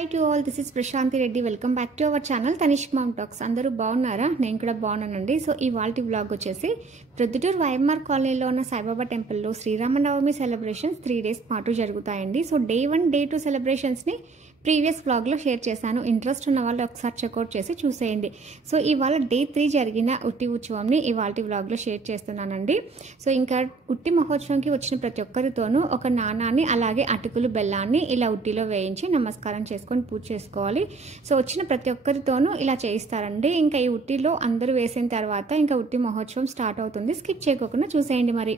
Hi to all, this is Prashanthi Reddy. Welcome back to our channel Tanishq mom talks. అందరూ బాగున్నారా? నేను కూడా బాగున్నానండి. సో ఇవాల్టి వ్లాగ్ వచ్చేసి ప్రొద్దుటూరు వైఎంఆర్ కాలనీలో ఉన్న సాయిబాబా టెంపుల్లో శ్రీరామనవమి సెలబ్రేషన్స్ 3 days పాటు జరుగుతాయండి. సో డే 1 డే 2 సెలబ్రేషన్స్ని ప్రీవియస్ వ్లాగ్లో షేర్ చేశాను. ఇంట్రెస్ట్ ఉన్న వాళ్ళు ఒకసారి చెక్అవుట్ చేసి చూసేయండి. సో ఇవాళ డే 3 జరిగిన ఉట్టి ఉత్సవంని ఇవాల్టి వ్లాగ్లో షేర్ చేస్తున్నానండి. సో ఇంకా ఉట్టి మహోత్సవంకి వచ్చిన ప్రతి ఒక్కరితోనూ ఒక నాణాన్ని అలాగే అటుకులు బెల్లాన్ని ఇలా ఉట్టిలో వేయించి నమస్కారం చేసుకొని పూజ చేసుకోవాలి. సో వచ్చిన ప్రతి ఒక్కరితోనూ ఇలా చేయిస్తారండి. ఇంకా ఈ ఉట్టిలో అందరూ వేసిన తర్వాత ఇంకా ఉట్టి మహోత్సవం స్టార్ట్ అవుతుంది. స్కిప్ చేయకుండా చూసేయండి. మరి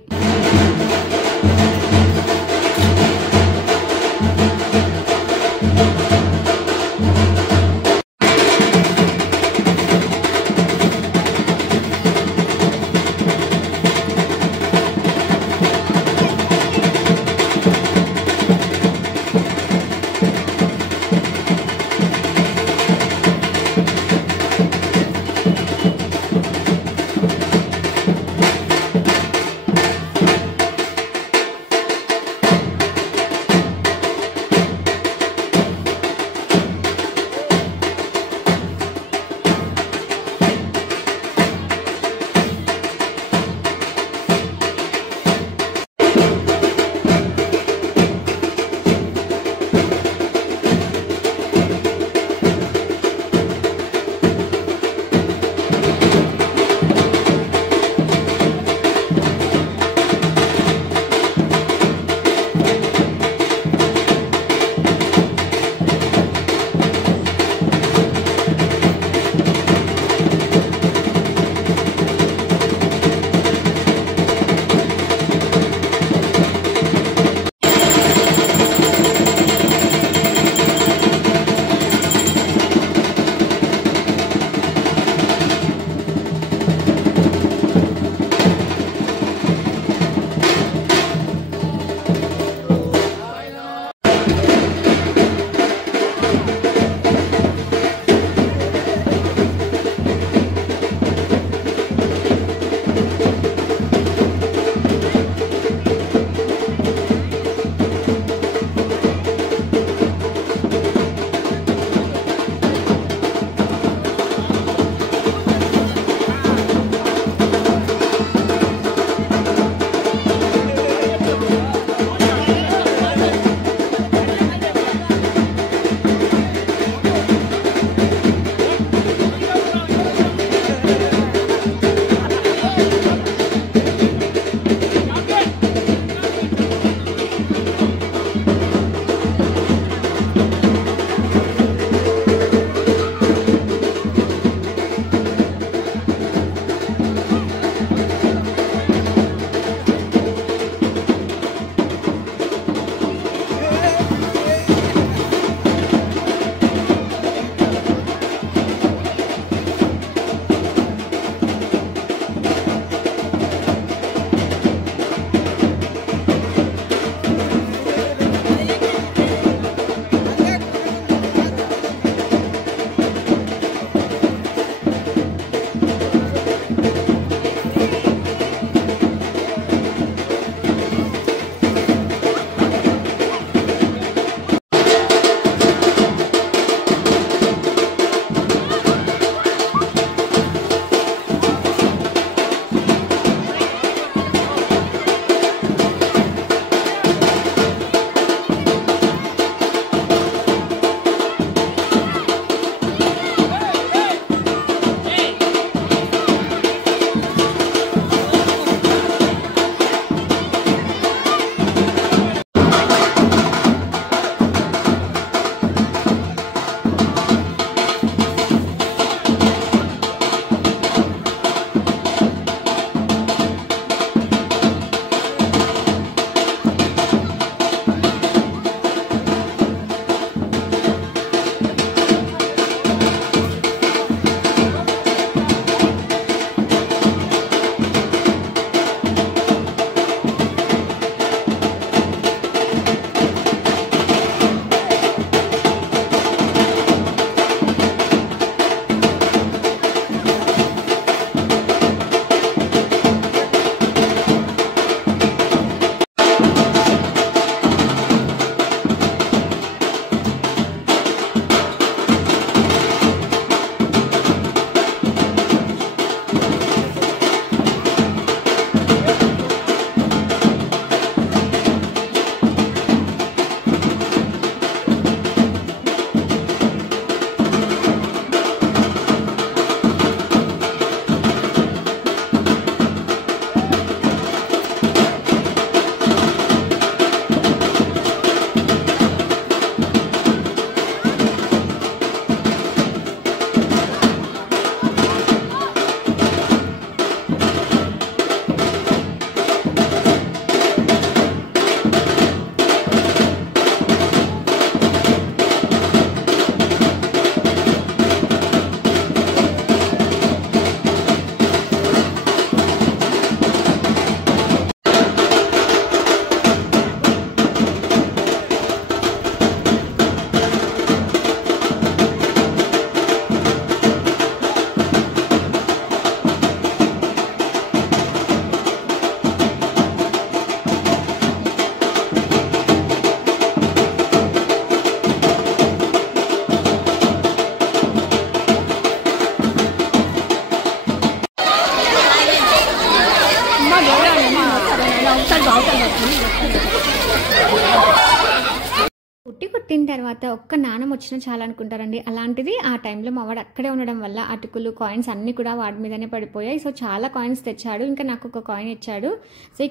తర్వాత ఒక్క నాణం వచ్చినా చాలా అనుకుంటారండి. అలాంటిది ఆ టైంలో మా వాడు అక్కడే ఉండడం వల్ల అటుకులు కాయిన్స్ అన్నీ కూడా వాడి మీదనే పడిపోయాయి. సో చాలా కాయిన్స్ తెచ్చాడు, ఇంకా నాకు ఒక కాయిన్ ఇచ్చాడు. సో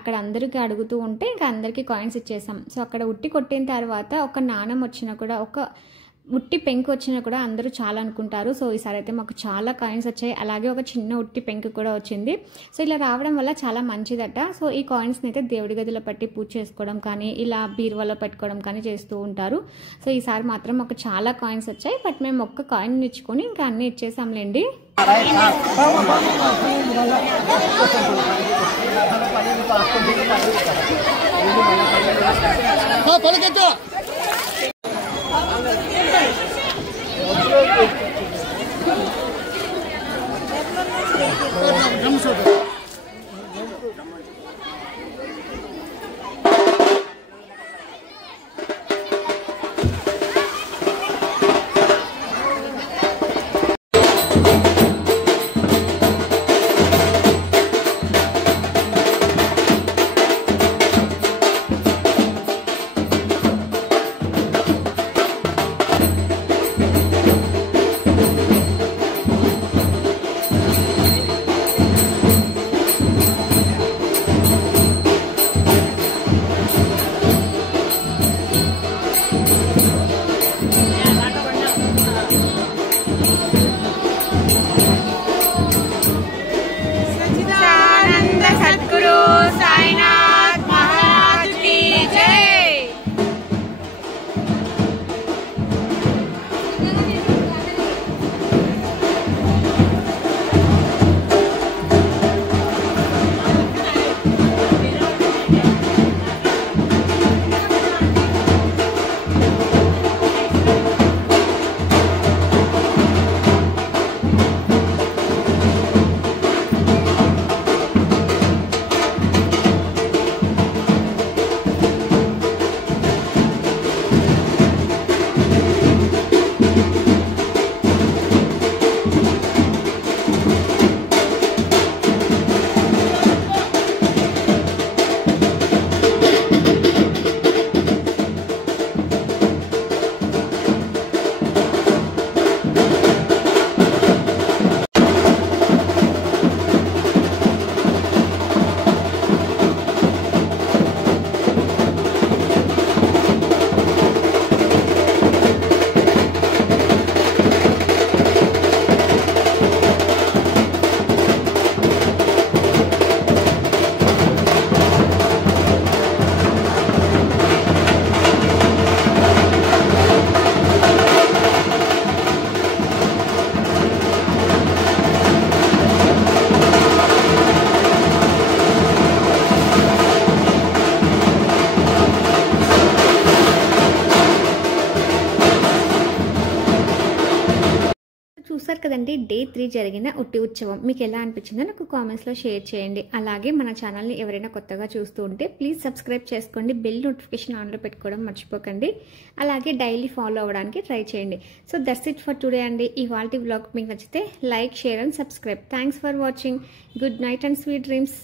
అక్కడ అందరికీ అడుగుతూ ఉంటే ఇంకా అందరికీ కాయిన్స్ ఇచ్చేసాం. సో అక్కడ ఉట్టి కొట్టిన తర్వాత ఒక నాణం వచ్చినా కూడా, ఒక ఉట్టి పెంకు వచ్చినా కూడా అందరూ చాలా అనుకుంటారు. సో ఈసారి అయితే మాకు చాలా కాయిన్స్ వచ్చాయి, అలాగే ఒక చిన్న ఉట్టి పెంకు కూడా వచ్చింది. సో ఇలా రావడం వల్ల చాలా మంచిదట. సో ఈ కాయిన్స్ని అయితే దేవుడి గదిలో పెట్టి పూజ చేసుకోవడం కానీ, ఇలా బీరువాలో పెట్టుకోవడం కానీ చేస్తూ ఉంటారు. సో ఈసారి మాత్రం మాకు చాలా కాయిన్స్ వచ్చాయి. బట్ మేము ఒక్క కాయిన్ ఇచ్చుకొని ఇంకా అన్నీ ఇచ్చేసాంలేండి. చూసారు కదండి డే 3 జరిగిన ఉట్టి ఉత్సవం. మీకు ఎలా అనిపించిందో నాకు కామెంట్స్లో షేర్ చేయండి. అలాగే మన ఛానల్ని ఎవరైనా కొత్తగా చూస్తూ ఉంటే ప్లీజ్ సబ్స్క్రైబ్ చేసుకోండి, బెల్ నోటిఫికేషన్ ఆన్లో పెట్టుకోవడం మర్చిపోకండి. అలాగే డైలీ ఫాలో అవ్వడానికి ట్రై చేయండి. So that's it for today అండి. ఇవాల్టి వ్లాగ్ మీకు నచ్చితే like, share and subscribe. Thanks for watching. Good night and sweet dreams.